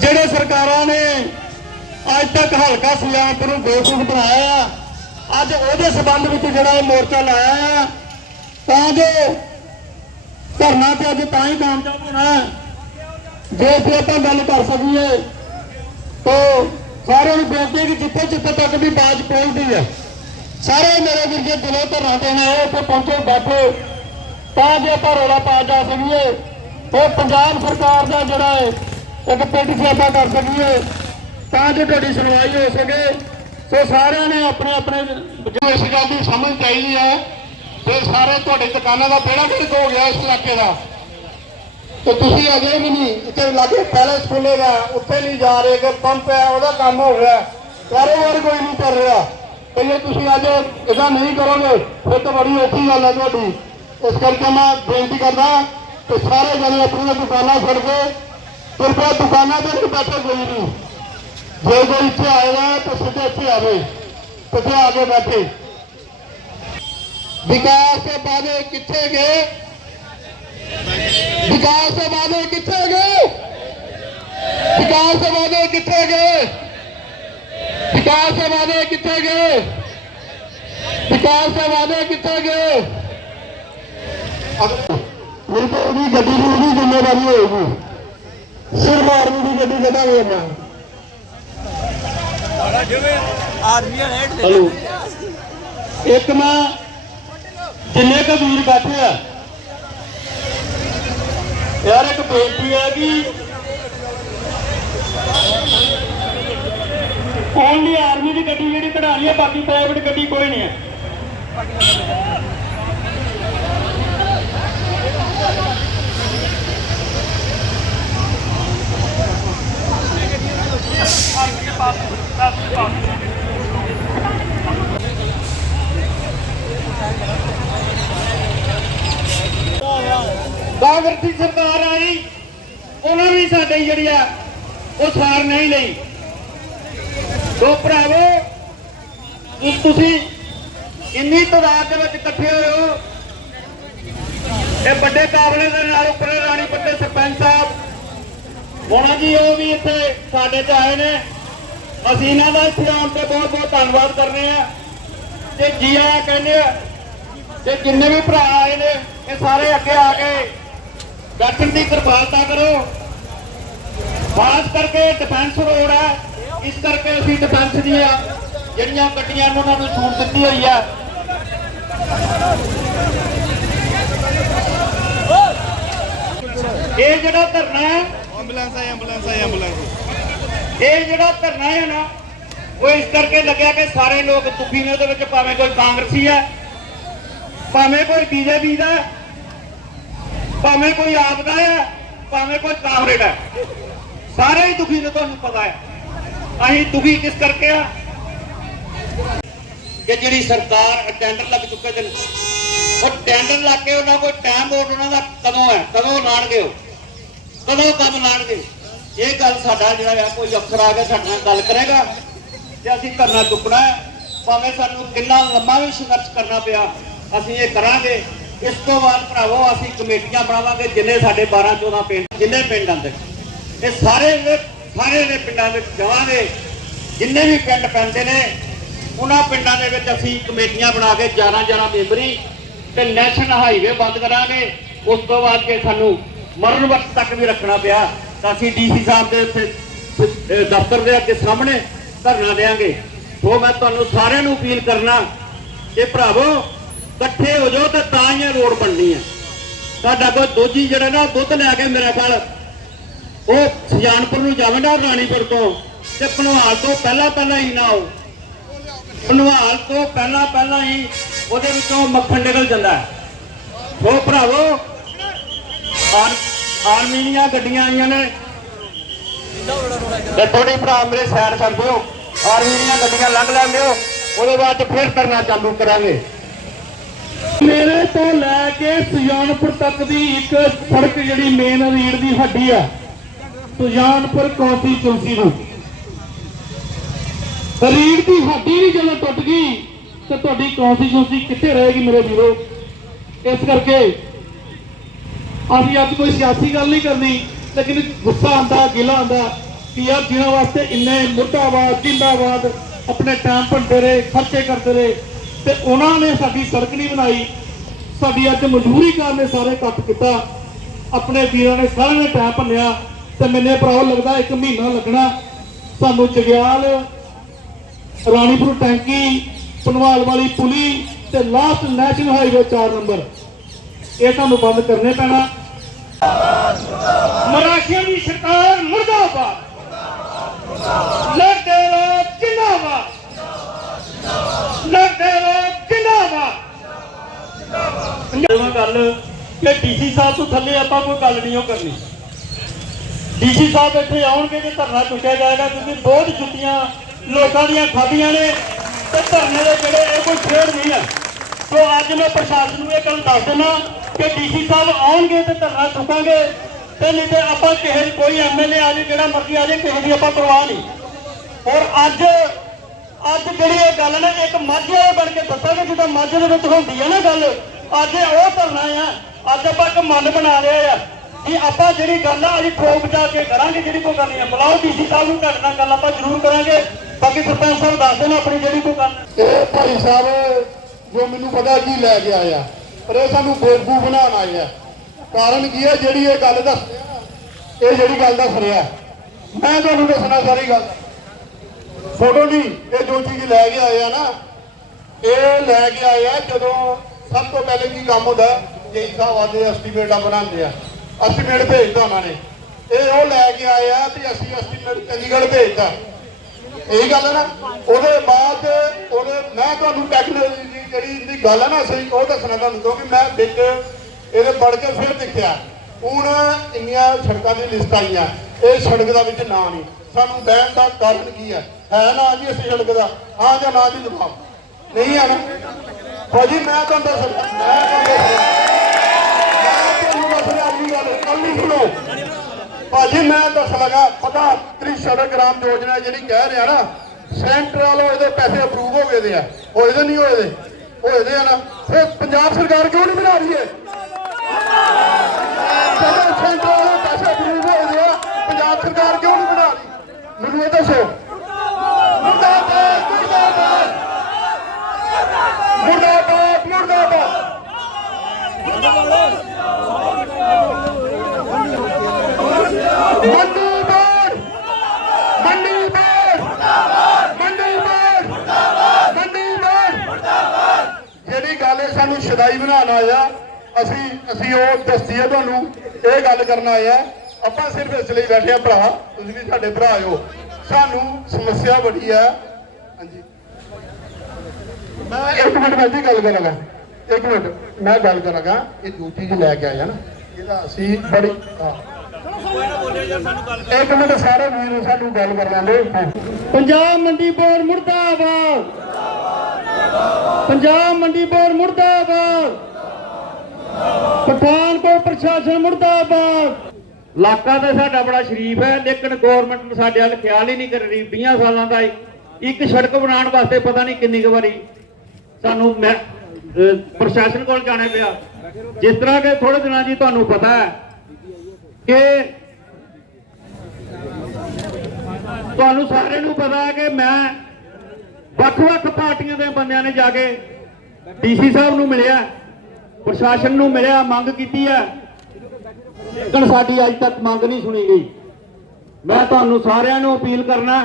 ਜਿਹੜੇ ਸਰਕਾਰਾਂ ਨੇ ਅੱਜ ਤੱਕ ਹਲਕਾ ਸੁਜਾਨਪੁਰ ਨੂੰ ਬੇਵਕੂਫ ਬਣਾਇਆ ਆ ਅੱਜ ਉਹਦੇ ਸਬੰਧ ਵਿੱਚ ਜਿਹੜਾ ਇਹ ਮੋਰਚਾ ਲਾਇਆ ਆ ਤਾਂ ਜੋ ਧਰਨਾ ਤੇ ਅੱਜ ਤਾਂ ਹੀ ਕਾਮਯਾਬ ਹੋਣਾ ਹੈ, ਜੇ ਫਿਰ ਆਪਾਂ ਗੱਲ ਕਰ ਸਕੀਏ ਤਾਂ ਸਾਰਿਆਂ ਨੂੰ ਬੇਨਤੀ ਹੈ ਕਿ ਜਿੱਥੇ ਜਿੱਥੇ ਤੱਕ ਵੀ ਬਾਜ ਪਹੁੰਚਦੀ ਹੈ ਸਾਰੇ ਮੇਰੇ ਵੀਰ ਜੀ ਦਿਲੋਂ ਧਰਨਾ ਦੇਣਾ ਹੈ ਉੱਥੇ ਪਹੁੰਚੋ ਬੈਠੋ। ਤਾਂ ਜੋ ਆਪਾਂ ਰੌਲਾ ਪਾ ਜਾ ਸਕੀਏ ਉਹ ਪੰਜਾਬ ਸਰਕਾਰ ਦਾ ਜਿਹੜਾ ਹੈ ਇੱਕ ਪਿੰਡ ਆਪਾਂ ਕਰ ਸਕੀਏ, ਤਾਂ ਜੋ ਤੁਹਾਡੀ ਸੁਣਵਾਈ ਹੋ ਸਕੇ। ਸੋ ਸਾਰਿਆਂ ਨੇ ਆਪਣੇ ਆਪਣੇ ਜੋ ਇਸ ਗੱਲ ਦੀ ਸਮਝ ਚਾਹੀਦੀ ਹੈ ਤੇ ਸਾਰੇ ਤੁਹਾਡੇ ਦੁਕਾਨਾਂ ਦਾ ਬੇੜਾ ਗਰਕ ਹੋ ਗਿਆ ਇਸ ਇਲਾਕੇ ਦਾ। ਤੇ ਤੁਸੀਂ ਅਜੇ ਵੀ ਨਹੀਂ, ਇੱਥੇ ਲਾਗੇ ਪੈਲੇਸ ਖੁੱਲੇਗਾ ਉੱਥੇ ਨਹੀਂ ਜਾ ਰਹੇ ਕਿ ਪੰਪ ਹੈ, ਉਹਦਾ ਕੰਮ ਹੋ ਰਿਹਾ ਕਾਰੋਬਾਰ ਕੋਈ ਨਹੀਂ ਕਰ ਰਿਹਾ। ਤੇ ਜੇ ਤੁਸੀਂ ਅੱਜ ਇਹਦਾ ਨਹੀਂ ਕਰੋਗੇ, ਫਿਰ ਤਾਂ ਬੜੀ ਔਖੀ ਗੱਲ ਹੈ ਤੁਹਾਡੀ। ਇਸ ਕਰਕੇ ਮੈਂ ਬੇਨਤੀ ਕਰਦਾ ਕਿ ਸਾਰੇ ਜਣੇ ਆਪਣੀਆਂ ਦੁਕਾਨਾਂ ਛੱਡ ਕੇ ਕਿਰਪਾ ਦੁਕਾਨਾਂ ਤੇ ਨਹੀਂ ਬੈਠੇ ਕੋਈ ਨਹੀਂ। ਜੇ ਕੋਈ ਇੱਥੇ ਆਏਗਾ ਤਾਂ ਸਿੱਧੇ ਇੱਥੇ ਆਵੇ ਕਿੱਥੇ ਆ ਕੇ ਬੈਠੇ। ਵਿਕਾਸ ਦੇ ਵਾਅਦੇ ਕਿੱਥੇ ਗਏ? ਵਿਕਾਸ ਦੇ ਵਾਅਦੇ ਕਿੱਥੇ ਗਏ? ਵਿਕਾਸ ਦੇ ਵਾਅਦੇ ਕਿੱਥੇ ਗਏ? ਵਿਕਾਸ ਦੇ ਵਾਅਦੇ ਕਿੱਥੇ ਗਏ? ਵਿਕਾਸ ਦੇ ਵਾਅਦੇ ਕਿੱਥੇ ਗਏ? ਮੇਰੀ ਤਾਂ ਉਹਦੀ ਗੱਡੀ ਦੀ ਉਹਦੀ ਜ਼ਿੰਮੇਵਾਰੀ ਹੋਏਗੀ। ਸਿਰ ਮਾਰਨ ਦੀ ਗੱਡੀ ਆਰਮੀ ਰੇਟ ਦੇ ਹਲੋ। ਇੱਕ ਮੈਂ ਜਿੰਨੇ ਕੁ ਵੀਰ ਬੈਠੇ ਆ ਯਾਰ ਇੱਕ ਬੇਨਤੀ ਹੈ ਕਿ ਓਨਲੀ ਆਰਮੀ ਦੀ ਗੱਡੀ ਜਿਹੜੀ ਕਢਾਣੀ ਹੈ ਬਾਕੀ ਪ੍ਰਾਈਵੇਟ ਗੱਡੀ ਕੋਈ ਨਹੀਂ ਹੈ ਕਾਂਗਰਸੀ ਸਰਕਾਰ ਆਈ, ਉਹਨਾਂ ਵੀ ਸਾਡੇ ਜਿਹੜੀ ਆ, ਉਹ ਸਾਰ ਨਹੀਂ ਲਈ। ਸੋ ਭਰਾਵੋ ਤੁਸੀਂ ਇੰਨੀ ਤਾਦਾਦ ਦੇ ਵਿੱਚ ਇਕੱਠੇ ਹੋਏ ਹੋ। ਇਹ ਵੱਡੇ ਕਾਬਲੇ ਦੇ ਨਾਲ ਉੱਪਰ ਰਾਣੀ ਪੱਤੇ ਸਰਪੰਚ ਸਾਹਿਬ ਹੋਣਾ ਜੀ ਉਹ ਵੀ ਇੱਥੇ ਸਾਡੇ ਚ ਆਏ ਨੇ। ਅਸੀਂ ਇਹਨਾਂ ਦਾ ਇੱਥੇ ਆਉਣ ਤੇ ਬਹੁਤ ਬਹੁਤ ਧੰਨਵਾਦ ਕਰਨੇ ਆ। ਤੇ ਜੀ ਆਇਆਂ ਕਹਿੰਦੇ ਆ ਤੇ ਜਿੰਨੇ ਵੀ ਭਰਾ ਆਏ ਨੇ, ਇਹ ਸਾਰੇ ਅੱਗੇ ਆ ਕੇ ਬੈਠਣ ਦੀ ਕਿਰਪਾਲਤਾ ਕਰੋ। ਖਾਸ ਕਰਕੇ ਡਿਫੈਂਸ ਰੋਡ ਹੈ ਇਸ ਕਰਕੇ ਅਸੀਂ ਡਿਫੈਂਸ ਦੀਆਂ ਜਿਹੜੀਆਂ ਗੱਡੀਆਂ ਨੇ ਉਹਨਾਂ ਨੂੰ ਛੂਟ ਦਿੱਤੀ ਹੋਈ ਹੈ ਇਹ ਜਿਹੜਾ ਧਰਨਾ ਹੈ ਐਂਬੂਲੈਂਸ ਆਈ ਐਂਬੂਲੈਂਸ ਆਈ, ਐਂਬੂਲੈਂਸ ਇਹ ਜਿਹੜਾ ਧਰਨਾ ਹੈ ਨਾ, ਉਹ ਇਸ ਕਰਕੇ ਲੱਗਿਆ ਕਿ ਸਾਰੇ ਲੋਕ ਦੁਖੀ ਨੇ, ਉਹਦੇ ਵਿੱਚ ਭਾਵੇਂ ਕੋਈ ਕਾਂਗਰਸੀ ਹੈ, ਭਾਵੇਂ ਕੋਈ ਬੀਜੇਪੀ ਦਾ ਭਾਵੇਂ ਕੋਈ ਆਪ ਦਾ ਹੈ, ਭਾਵੇਂ ਕੋਈ ਕਾਂਗਰਸ ਹੈ। ਸਾਰੇ ਹੀ ਦੁਖੀ ਨੇ, ਤੁਹਾਨੂੰ ਪਤਾ ਹੈ। ਅਸੀਂ ਦੁਖੀ ਕਿਸ ਕਰਕੇ ਆ? ਕਿ ਜਿਹੜੀ ਸਰਕਾਰ ਟੈਂਡਰ ਲੱਗ ਚੁੱਕੇ ਨੇ। ਉਹ ਟੈਂਡਰ ਲੱਗ ਕੇ ਉਹਨਾਂ ਕੋਈ ਟਾਈਮ ਬੋਰਡ ਉਹਨਾਂ ਦਾ ਕਦੋਂ ਹੈ? ਕਦੋਂ ਲਾਣਗੇ ਉਹ? ਕਦੋਂ ਕੰਮ ਲਾਣਗੇ? ਇਹ ਗੱਲ ਸਾਡਾ ਜਿਹੜਾ ਆ, ਕੋਈ ਅਫਸਰ ਆ ਕੇ ਸਾਡੇ ਨਾਲ ਗੱਲ ਕਰੇਗਾ ਤੇ ਅਸੀਂ ਧਰਨਾ ਚੁੱਕਣਾ ਭਾਵੇਂ ਸਾਨੂੰ ਕਿੰਨਾ ਲੰਮਾ ਵੀ ਸੰਘਰਸ਼ ਕਰਨਾ ਪਿਆ, ਅਸੀਂ ਇਹ ਕਰਾਂਗੇ। ਇਸ ਤੋਂ ਬਾਅਦ ਭਰਾਵੋ, ਅਸੀਂ ਕਮੇਟੀਆਂ ਬਣਾਵਾਂਗੇ, ਜਿੰਨੇ ਸਾਡੇ 12 14 ਪਿੰਡ, ਜਿੰਨੇ ਪਿੰਡ ਆਂਦੇ ਇਹ ਸਾਰੇ ਦੇ ਸਾਰੇ ਦੇ ਪਿੰਡਾਂ ਵਿੱਚ ਜਾਵਾਂਗੇ। ਜਿੰਨੇ ਵੀ ਪਿੰਡ ਪੈਂਦੇ ਨੇ, ਉਹਨਾਂ ਪਿੰਡਾਂ ਦੇ ਵਿੱਚ ਅਸੀਂ ਕਮੇਟੀਆਂ ਬਣਾ ਕੇ 11 11 ਮੈਂਬਰੀ ਤੇ ਨੈਸ਼ਨਲ ਹਾਈਵੇ ਬੰਦ ਕਰਾਂਗੇ। ਉਸ ਤੋਂ ਬਾਅਦ ਕਿ ਸਾਨੂੰ ਮਰਨ ਵਕਤ ਤੱਕ ਵੀ ਰੱਖਣਾ ਪਿਆ। ਤਾਂ ਅਸੀਂ ਡੀਸੀ ਸਾਹਿਬ ਦੇ ਉੱਥੇ ਦਫ਼ਤਰ ਦੇ ਅੱਗੇ ਸਾਹਮਣੇ ਧਰਨਾ ਦੇਾਂਗੇ ਸੋ ਮੈਂ ਤੁਹਾਨੂੰ ਸਾਰਿਆਂ ਨੂੰ ਅਪੀਲ ਕਰਨਾ ਕਿ ਭਰਾਵੋ, ਇਕੱਠੇ ਹੋ ਜਾਓ ਤੇ ਤਾਂ ਹੀ ਰੋਡ ਬਣਨੀ ਹੈ। ਸਾਡਾ ਕੋਈ ਦੋਜੀ ਜਿਹੜਾ ਨਾ ਦੁੱਧ ਲੈ ਕੇ ਮੇਰੇ ਕੋਲ, ਉਹ ਸੁਜਾਨਪੁਰ ਨੂੰ ਜਾਵੰਦਾ ਰਾਣੀਪੁਰ ਤੋਂ ਤੇ ਭਨਵਾਲ ਤੋਂ ਪਹਿਲਾਂ ਪਹਿਲਾਂ ਹੀ ਨਾ ਆਓ। ਭਨਵਾਲ ਤੋਂ ਪਹਿਲਾਂ ਪਹਿਲਾਂ ਹੀ ਉਹਦੇ ਵਿੱਚੋਂ ਮੱਖਣ ਨਿਕਲ ਜਾਂਦਾ ਹੈ। ਸੋ ਭਰਾਵੋ ਆਰ ਆਰਮੀ ਦੀਆਂ ਗੱਡੀਆਂ ਆਈਆਂ ਨੇ। ਤੇ ਥੋੜੀ ਭਰਾ ਮੇਰੇ ਸੈਰ ਕਰ ਦਿਓ। ਆਰਮੀ ਦੀਆਂ ਗੱਡੀਆਂ ਲੰਘ ਲੈਣ ਦਿਓ ਉਹਦੇ ਬਾਅਦ ਫਿਰ ਕਰਨਾ ਚਾਲੂ ਕਰਾਂਗੇ। ਮੇਰੇ ਤੋਂ ਲੈ ਕੇ ਸੁਜਾਨਪੁਰ ਤੱਕ ਦੀ ਇੱਕ ਸੜਕ ਜਿਹੜੀ ਮੇਨ ਰੀੜ ਦੀ ਹੱਡੀ ਆ, ਸੁਜਾਨਪੁਰ ਕੌਂਸੀ ਚੌਂਸੀ ਨੂੰ। ਰੀੜ ਦੀ ਹੱਡੀ ਵੀ ਜਦੋਂ ਟੁੱਟ ਗਈ, ਤੇ ਤੁਹਾਡੀ ਕੌਂਸੀ ਚੌਂਸੀ ਕਿੱਥੇ ਰਹੇਗੀ ਮੇਰੇ ਵੀਰੋ? ਇਸ ਕਰਕੇ ਅਸੀਂ ਅੱਜ ਕੋਈ ਸਿਆਸੀ ਗੱਲ ਨਹੀਂ ਕਰਨੀ, ਲੇਕਿਨ ਗੁੱਸਾ ਆਂਦਾ ਗਿਲਾ ਆਂਦਾ ਕਿ ਯਾਰ ਜਿਨ੍ਹਾਂ ਵਾਸਤੇ ਇੰਨੇ ਮੁਰਦਾਬਾਦ ਜਿੰਦਾਬਾਦ ਆਪਣੇ ਟਾਈਮ ਭੰਦੇ ਰਹੇ, ਖਰਚੇ ਕਰਦੇ ਰਹੇ, ਤੇ ਉਹਨਾਂ ਨੇ ਸਾਡੀ ਸੜਕ ਨਹੀਂ ਬਣਾਈ। ਸਾਡੀ ਅੱਜ ਮਜਬੂਰੀ ਕਾਰਨ ਇਹ ਸਾਰੇ ਕੱਟ ਕੀਤਾ। ਆਪਣੇ ਵੀਰਾਂ ਨੇ ਸਾਰਿਆਂ ਨੇ ਟਾਈਮ ਭੰਨਿਆ ਤੇ ਮੈਨੇ ਭਰਾਓ ਲੱਗਦਾ ਇੱਕ ਮਹੀਨਾ ਲੱਗਣਾ। ਸਾਨੂੰ ਜਗਿਆਲ, ਰਾਣੀਪੁਰ ਟੈਂਕੀ, ਪਨਵਾਲ ਵਾਲੀ ਪੁਲੀ ਤੇ ਲਾਸਟ ਨੈਸ਼ਨਲ ਹਾਈਵੇ 4 ਨੰਬਰ ਇਹ ਤੁਹਾਨੂੰ ਬੰਦ ਕਰਨੇ ਪੈਣਾ। ਮਰਾਠੀਆਂ ਦੀ ਸਰਕਾਰ ਮੁਰਦਾਬਾਦ। ਲੜਦੇ ਰਹੋ ਜਿੰਦਾਬਾਦ। ਲੜਦੇ ਰਹੋ ਜਿੰਦਾਬਾਦ। ਗੱਲ ਕਿ ਡੀਸੀ ਸਾਹਿਬ ਤੋਂ ਥੱਲੇ ਆਪਾਂ ਕੋਈ ਗੱਲ ਨਹੀਂ ਕਰਨੀ। ਡੀਸੀ ਸਾਹਿਬ ਇੱਥੇ ਆਉਣਗੇ ਜੇ ਧਰਨਾ ਚੁੱਕਿਆ ਜਾਏਗਾ, ਕਿਉਂਕਿ ਬਹੁਤ ਜੁੱਤੀਆਂ ਲੋਕਾਂ ਦੀਆਂ ਖਾਧੀਆਂ ਨੇ ਤੇ ਧਰਨੇ ਦੇ ਜਿਹੜੇ ਇਹ ਕੋਈ ਖੇਡ ਨਹੀਂ ਹੈ। ਸੋ ਅੱਜ ਮੈਂ ਪ੍ਰਸ਼ਾਸਨ ਨੂੰ ਇਹ ਗੱਲ ਦੱਸ ਦਿੰਦਾ ਕਿ ਡੀਸੀ ਸਾਹਿਬ ਆਉਣਗੇ ਤੇ ਧਰਨਾ ਚੁੱਕਾਂਗੇ। ਤੇ ਨਹੀਂ ਤੇ ਆਪਾਂ ਕਿਸੇ ਦੀ ਕੋਈ ਐਮਐਲਏ ਆ ਜੇ, ਜਿਹੜਾ ਮਰਜ਼ੀ ਆ ਜੇ, ਕਿਸੇ ਦੀ ਆਪਾਂ ਪਰਵਾਹ ਨਹੀਂ। ਔਰ ਅੱਜ ਅੱਜ ਜਿਹੜੀ ਇਹ ਗੱਲ ਨੇ, ਇੱਕ ਮਾਝੇ ਵਾਲੇ ਬਣ ਕੇ ਦੱਸਾਂਗੇ, ਜਿੱਦਾਂ ਮਾਝੇ ਦੇ ਵਿੱਚ ਹੁੰਦੀ ਹੈ ਨਾ ਗੱਲ, ਅੱਜ ਉਹ ਧਰਨਾ ਆ। ਅੱਜ ਆਪਾਂ ਇੱਕ ਮਨ ਬਣਾ ਲਿਆ ਆ ਕਿ ਆਪਾਂ ਜਿਹੜੀ ਗੱਲ ਆ, ਅਸੀਂ ਠੋਕ ਜਾ ਕੇ ਕਰਾਂਗੇ, ਜਿਹੜੀ ਕੋਈ ਕਰਨੀ ਆ। ਬੁਲਾਓ, ਡੀਸੀ ਸਾਹਿਬ ਨੂੰ ਤੁਹਾਡੇ ਗੱਲ ਆਪਾਂ ਜ਼ਰੂਰ ਕਰਾਂਗੇ। ਬਾਕੀ ਸਰਪੰਚ ਸਾਹਿਬ ਦੱਸ ਦੇਣ ਆਪਣੀ ਜਿਹੜੀ ਕੋਈ ਗੱਲ। ਇਹ ਭਾਈ ਸਾਹਿਬ, ਜੋ ਮੈਨੂੰ ਪਤਾ ਕੀ ਲੈ ਕੇ ਆਇਆ, ਪਰ ਇਹ ਸਾਨੂੰ ਬੇਵਕੂਫ ਬਣਾਉਣ ਆਏ ਕਾਰਨ ਕੀ ਹੈ? ਜਿਹੜੀ ਇਹ ਗੱਲ ਦੱਸ ਰਿਹਾ ਇਹ ਜਿਹੜੀ ਗੱਲ ਦੱਸ ਰਿਹਾ ਮੈਂ ਤੁਹਾਨੂੰ ਦੱਸਣਾ ਸਾਰੀ ਗੱਲ। ਫੋਟੋ ਨਹੀਂ ਇਹ ਜੋ ਚੀਜ਼ ਲੈ ਕੇ ਆਏ ਆ ਨਾ, ਇਹ ਲੈ ਕੇ ਆਏ ਆ ਜਦੋਂ ਸਭ ਤੋਂ ਪਹਿਲੇ ਕੀ ਕੰਮ ਹੁੰਦਾ ਜੇ ਸਾਹਿਬ ਆਦੇ ਐਸਟੀਮੇਟਾਂ ਬਣਾਉਂਦੇ ਆ। ਐਸਟੀਮੇਟ ਭੇਜਦਾ ਉਹਨਾਂ ਨੇ। ਇਹ ਉਹ ਲੈ ਕੇ ਆਏ ਆ ਤੇ ਅਸੀਂ ਐਸਟੀਮੇਟ ਚੰਡੀਗੜ੍ਹ ਭੇਜਦਾ ਇਹ ਗੱਲ ਹੈ ਨਾ। ਉਹਦੇ ਬਾਅਦ ਉਹਨੇ ਮੈਂ ਤੁਹਾਨੂੰ ਟੈਕਨੋਲੋਜੀ ਦੀ ਜਿਹੜੀ ਦੀ ਗੱਲ ਹੈ ਨਾ ਸਹੀ ਉਹ ਦੱਸਣਾ ਤੁਹਾਨੂੰ, ਕਿਉਂਕਿ ਮੈਂ ਵਿੱਚ ਇਹਦੇ ਪੜ੍ਹ ਕੇ ਫਿਰ ਦੇਖਿਆ, ਹੁਣ ਇੰਨੀਆਂ ਸੜਕਾਂ ਦੀ ਲਿਸਟ ਆਈਆਂ, ਇਹ ਸੜਕ ਦਾ ਵਿੱਚ ਨਾਂ ਨਹੀਂ। ਸਾਨੂੰ ਬੈਨ ਦਾ ਕਾਰਨ ਕੀ ਹੈ ਹੈ ਨਾ ਜੀ ਅਸੀਂ ਸੜਕ ਦਾ? ਹਾਂ ਜਾਂ ਨਾ ਜੀ ਜਵਾਬ। ਨਹੀਂ ਹੈ ਨਾ? ਭਾਜੀ, ਮੈਂ ਤੁਹਾਨੂੰ ਦੱਸ ਮੈਂ ਤੁਹਾਨੂੰ ਦੱਸ ਰਿਹਾ। ਜੀ ਗੱਲ ਕੱਲੀ ਸੁਣੋ। ਭਾਜੀ, ਮੈਂ ਦੱਸ ਲਗਾ, ਪਤਾ ਤ੍ਰੀ ਸੜਕ ਗ੍ਰਾਮ ਯੋਜਨਾ ਜਿਹੜੀ ਕਹਿ ਰਿਹਾ ਨਾ, ਸੈਂਟਰਲ ਇਹਦੇ ਪੈਸੇ ਅਪਰੂਵ ਹੋ ਗਏ ਦੇ ਆ। ਹੋਏ ਦੇ ਨਹੀਂ ਹੋਏ ਦੇ? ਹੋਏ ਦੇ ਆ ਨਾ? ਫਿਰ ਪੰਜਾਬ ਸਰਕਾਰ ਕਿਉਂ ਨਹੀਂ ਬਣਾ ਰਹੀ ਹੈ? ਜਦੋਂ ਸੈਂਟਰਲ ਵਾਲੇ ਪੈਸੇ ਅਪਰੂਵ ਹੋਏ ਆ? ਪੰਜਾਬ ਸਰਕਾਰ ਕਿਉਂ ਨਹੀਂ ਬਣਾ ਰਹੀ? ਮੈਨੂੰ ਇਹ ਦੱਸੋ। ਮੁਰਦਾਬਾਦ ਮੁਰਦਾਬਾਦ। ਮੁਰਦਾਬਾਦ ਮੁਰਦਾਬਾਦ। ਮੰਡੀ ਬੋਰਡ ਮੰਡੀ ਬੋਰਡ ਮੰਡੀ ਬੋਰਡ ਮੰਡੀ ਬੋਰਡ ਜਿਹੜੀ ਗੱਲ ਇਹ ਸਾਨੂੰ ਸ਼ਦਾਈ ਬਣਾਉਣ ਆਇਆ ਅਸੀਂ ਅਸੀਂ ਉਹ ਦੱਸਦੀ ਹੈ ਤੁਹਾਨੂੰ, ਇਹ ਗੱਲ ਕਰਨ ਆਇਆ ਆਪਾਂ ਸਿਰਫ ਇਸ ਲਈ ਬੈਠੇ ਆ ਭਰਾ, ਤੁਸੀਂ ਵੀ ਸਾਡੇ ਭਰਾ ਹੋ। ਸਾਨੂੰ ਸਮੱਸਿਆ ਬੜੀ ਆ। ਹਾਂਜੀ। ਮੈਂ ਇੱਕ ਮਿੰਟ ਮੈਂ ਜੀ ਗੱਲ ਕਰਾਂਗਾ ਇੱਕ ਮਿੰਟ, ਮੈਂ ਗੱਲ ਕਰਾਂਗਾ ਇਹ ਜੋ ਚੀਜ਼ ਲੈ ਕੇ ਆਇਆ ਨਾ। ਇਹਦਾ ਅਸੀਂ ਬੜੀ ਇੱਕ ਮਿੰਟ ਸਾਰੇ ਵੀਰ ਸਾਨੂੰ ਗੱਲ ਕਰ ਲੈਂਦੇ। ਪੰਜਾਬ ਮੰਡੀ ਬੋਰਡ ਮੁਰਦਾਬਾਦ। ਪੰਜਾਬ ਮੰਡੀ ਬੋਰਡ ਮੁਰਦਾਬਾਦ। ਪਠਾਨਕੋਟ ਪ੍ਰਸ਼ਾਸਨ ਮੁਰਦਾਬਾਦ। ਇਲਾਕਾ ਤਾਂ ਸਾਡਾ ਬੜਾ ਸ਼ਰੀਫ ਹੈ, ਲੇਕਿਨ ਗਵਰਨਮੈਂਟ ਨੂੰ ਸਾਡੇ ਵੱਲ ਖਿਆਲ ਹੀ ਨਹੀਂ ਕਰ ਰਹੀ 20 ਸਾਲਾਂ ਦਾ ਇੱਕ ਸੜਕ ਬਣਾਉਣ ਵਾਸਤੇ ਪਤਾ ਨਹੀਂ ਕਿੰਨੀ ਕੁ ਵਾਰੀ ਸਾਨੂੰ ਪ੍ਰਸ਼ਾਸਨ ਕੋਲ ਜਾਣਾ ਪਿਆ। ਜਿਸ ਤਰ੍ਹਾਂ ਕਿ ਥੋੜੇ ਦਿਨਾਂ ਜੀ ਤੁਹਾਨੂੰ ਪਤਾ ਹੈ ਕਿ ਤੁਹਾਨੂੰ ਸਾਰਿਆਂ ਨੂੰ ਪਤਾ ਹੈ ਕਿ ਮੈਂ ਵੱਖ-ਵੱਖ ਪਾਰਟੀਆਂ ਦੇ ਬੰਦਿਆਂ ਨੇ ਜਾ ਕੇ ਡੀਸੀ ਸਾਹਿਬ ਨੂੰ ਮਿਲਿਆ। ਪ੍ਰਸ਼ਾਸਨ ਨੂੰ ਮਿਲਿਆ, ਮੰਗ ਕੀਤੀ ਹੈ। ਲੇਕਿਨ ਸਾਡੀ ਅੱਜ ਤੱਕ ਮੰਗ ਨਹੀਂ ਸੁਣੀ ਗਈ। ਮੈਂ ਤੁਹਾਨੂੰ ਸਾਰਿਆਂ ਨੂੰ ਅਪੀਲ ਕਰਨਾ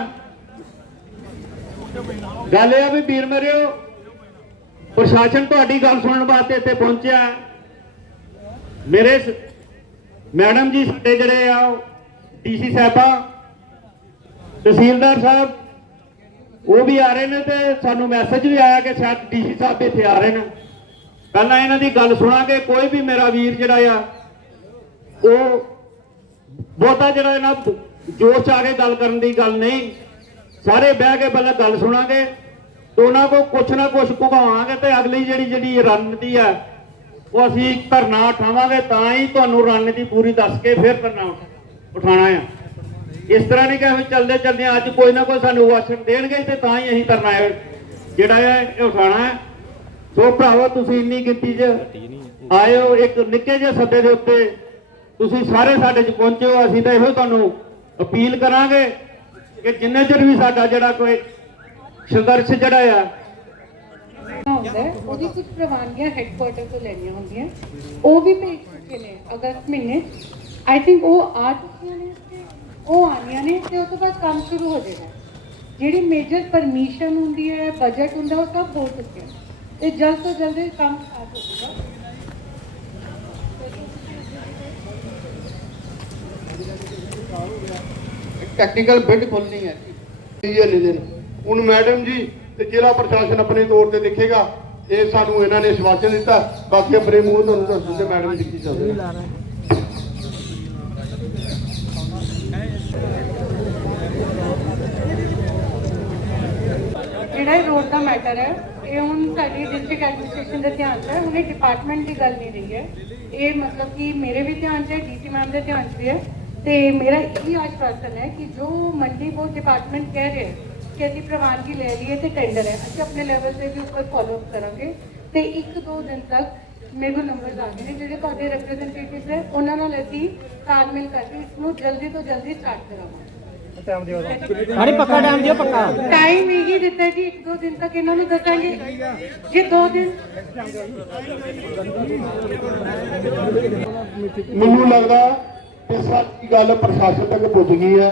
ਗੱਲ ਇਹ ਆ ਵੀ ਵੀਰ ਮੇਰਿਓ, ਪ੍ਰਸ਼ਾਸਨ ਤੁਹਾਡੀ ਗੱਲ ਸੁਣਨ ਵਾਸਤੇ ਇੱਥੇ ਪਹੁੰਚਿਆ ਮੇਰੇ ਮੈਡਮ ਜੀ ਸਾਡੇ ਜਿਹੜੇ ਆ ਡੀਸੀ ਸਾਹਿਬਾ, ਤਹਿਸੀਲਦਾਰ ਸਾਹਿਬ, ਉਹ ਵੀ ਆ ਰਹੇ ਨੇ ਤੇ ਸਾਨੂੰ ਮੈਸੇਜ ਵੀ ਆਇਆ ਕਿ ਸ਼ਾਇਦ ਡੀਸੀ ਸਾਹਿਬ ਵੀ ਇੱਥੇ ਆ ਰਹੇ ਨੇ। ਪਹਿਲਾਂ ਇਹਨਾਂ ਦੀ ਗੱਲ ਸੁਣਾਂਗੇ, ਕੋਈ ਵੀ ਮੇਰਾ ਵੀਰ ਜਿਹੜਾ ਆ, ਉਹ ਬਹੁਤਾ ਜਿਹੜਾ ਇਹਨਾਂ ਜੋਸ਼ ਆ ਕੇ ਗੱਲ ਕਰਨ ਦੀ ਗੱਲ ਨਹੀਂ। ਸਾਰੇ ਬਹਿ ਕੇ ਪਹਿਲਾਂ ਗੱਲ ਸੁਣਾਂਗੇ ਤੇ ਉਹਨਾਂ ਕੋ ਕੁਛ ਨਾ ਕੁਛ ਭਗਾਵਾਂਗੇ ਤੇ ਅਗਲੀ ਜਿਹੜੀ ਜਿਹੜੀ ਰਣਨੀਤੀ ਆ, ਉਹ ਅਸੀਂ ਧਰਨਾ ਉਠਾਵਾਂਗੇ ਤਾਂ ਹੀ ਤੁਹਾਨੂੰ ਰਣਨੀਤੀ ਪੂਰੀ ਦੱਸ ਕੇ ਫਿਰ ਧਰਨਾ ਉਠ- ਉਠਾਉਣਾ ਆ। ਇਸ ਤਰ੍ਹਾਂ ਨਹੀਂ ਕਿ ਅਸੀਂ ਚੱਲਦੇ ਚੱਲਦੇ ਅੱਜ ਕੋਈ ਨਾ ਕੋਈ ਸਾਨੂੰ ਵਾਸ਼ਨ ਦੇਣਗੇ ਤੇ ਤਾਂ ਹੀ ਅਸੀਂ ਧਰਨਾ ਜਿਹੜਾ ਹੈ ਇਹ ਉਠਾਉਣਾ ਹੈ ਸੋ ਭਰਾਵੋ, ਤੁਸੀਂ ਇੰਨੀ ਗਿਣਤੀ 'ਚ ਆਇਓ, ਇੱਕ ਨਿੱਕੇ ਜਿਹੇ ਸੱਦੇ ਦੇ ਉੱਤੇ ਤੁਸੀਂ ਸਾਰੇ ਸਾਡੇ 'ਚ ਪਹੁੰਚੇ, ਅਸੀਂ ਤਾਂ ਇਹੋ ਤੁਹਾਨੂੰ ਅਪੀਲ ਕਰਾਂਗੇ ਕਿ ਜਿੰਨੇ ਚਿਰ ਵੀ ਸਾਡਾ ਜਿਹੜਾ ਕੋਈ ਸੰਘਰਸ਼ ਜਿਹੜਾ ਆ, ਹੁੰਦਾ ਉਹਦੀ ਕੁਝ ਪ੍ਰਵਾਨਗੀਆਂ ਹੈੱਡਕੁਆਟਰ ਤੋਂ ਲੈਣੀਆਂ ਹੁੰਦੀਆਂ। ਉਹ ਵੀ ਭੇਜ ਚੁੱਕੇ ਨੇ ਅਗਸਤ ਮਹੀਨੇ। ਆਈ ਥਿੰਕ ਉਹ ਆ ਚੁੱਕੀਆਂ ਨੇ ਉਹ ਆਣੀਆਂ ਨੇ ਤੇ ਉਸ ਤੋਂ ਬਾਅਦ ਕੰਮ ਸ਼ੁਰੂ ਹੋ ਜਾਏਗਾ। ਜਿਹੜੀ ਮੇਜਰ ਪਰਮਿਸ਼ਨ ਹੁੰਦੀ ਹੈ ਬਜਟ ਹੁੰਦਾ, ਉਹ ਸਭ ਹੋ ਚੁੱਕਿਆ ਤੇ ਜਲਦ ਤੋਂ ਜਲਦ ਇਹ ਕੰਮ ਹੋ ਜਾਏਗਾ ਟੈਕਨੀਕਲ ਬਿਡ ਖੋਲਣੀ ਹੈ ਜੀ। ਦਿਨ ਹੁਣ ਮੈਡਮ ਜੀ ਤੇ ਜ਼ਿਲ੍ਹਾ ਪ੍ਰਸ਼ਾਸਨ ਆਪਣੇ ਤੌਰ ਤੇ ਦੇਖੇਗਾ। ਇਹ ਸਾਨੂੰ ਇਹਨਾਂ ਨੇ ਸਵਾਚਨ ਦਿੱਤਾ। ਬਾਕੀ ਆਪਣੇ ਮੂੰਹ ਤੁਹਾਨੂੰ ਦੱਸ ਦਿੰਦੇ ਮੈਡਮ ਜੀ ਕੀ ਚੱਲ ਰਿਹਾ। ਜਿਹੜਾ ਇਹ ਰੋਡ ਦਾ ਮੈਟਰ ਹੈ ਇਹ ਹੁਣ ਸਾਡੀ ਡਿਸਟ੍ਰਿਕਟ ਐਡਮਿਨਿਸਟ੍ਰੇਸ਼ਨ ਦੇ ਧਿਆਨ 'ਚ ਹੈ, ਹੁਣ ਇਹ ਡਿਪਾਰਟਮੈਂਟ ਦੀ ਗੱਲ ਨਹੀਂ ਰਹੀ ਹੈ। ਇਹ ਮਤਲਬ ਕਿ ਮੇਰੇ ਵੀ ਧਿਆਨ 'ਚ ਹੈ ਡੀਸੀ ਮੈਮ ਦੇ ਧਿਆਨ 'ਚ ਵੀ ਹੈ। ਤੇ ਮੇਰਾ ਇਹ ਆਸ਼ਵਾਸਨ ਹੈ ਕਿ ਜੋ ਮੰਡੀ ਬੋਰਡ ਡਿਪਾਰਟਮੈਂਟ ਕਹਿ ਰਿਹਾ ਕਿ ਅਸੀਂ ਪ੍ਰਵਾਨਗੀ ਲੈ ਲਈਏ ਤੇ ਟੈਂਡਰ ਹੈ, ਅਸੀਂ ਆਪਣੇ ਲੈਵਲ ਤੇ ਵੀ ਉੱਪਰ ਫਾਲੋ ਅਪ ਕਰਾਂਗੇ। ਤੇ ਇੱਕ ਦੋ ਦਿਨ ਤੱਕ ਮੇਰੇ ਕੋਲ ਨੰਬਰਸ ਆ ਗਏ ਨੇ, ਜਿਹੜੇ ਤੁਹਾਡੇ ਰਿਪਰੈਜ਼ੈਂਟੇਟਿਵਸ ਹੈ, ਉਹਨਾਂ ਨਾਲ ਅਸੀਂ ਤਾਲਮੇਲ ਕਰਕੇ ਇਸ ਨੂੰ ਜਲਦੀ ਤੋਂ ਜਲਦੀ ਸਟਾਰਟ ਕਰਾਵਾਂਗੇ ਅਰੇ ਪੱਕਾ ਟਾਈਮ ਦਿਓ ਪੱਕਾ। ਟਾਈਮ ਇਹੀ ਦਿੱਤਾ ਜੀ ਇੱਕ ਦੋ ਦਿਨ ਤੱਕ ਇਹਨਾਂ ਨੂੰ ਦੱਸਾਂਗੇ। ਜੇ ਦੋ ਦਿਨ ਮੈਨੂੰ ਲੱਗਦਾ ਕਿ ਸਾਡੀ ਗੱਲ ਪ੍ਰਸ਼ਾਸਨ ਤੱਕ ਪੁੱਜ ਗਈ ਹੈ।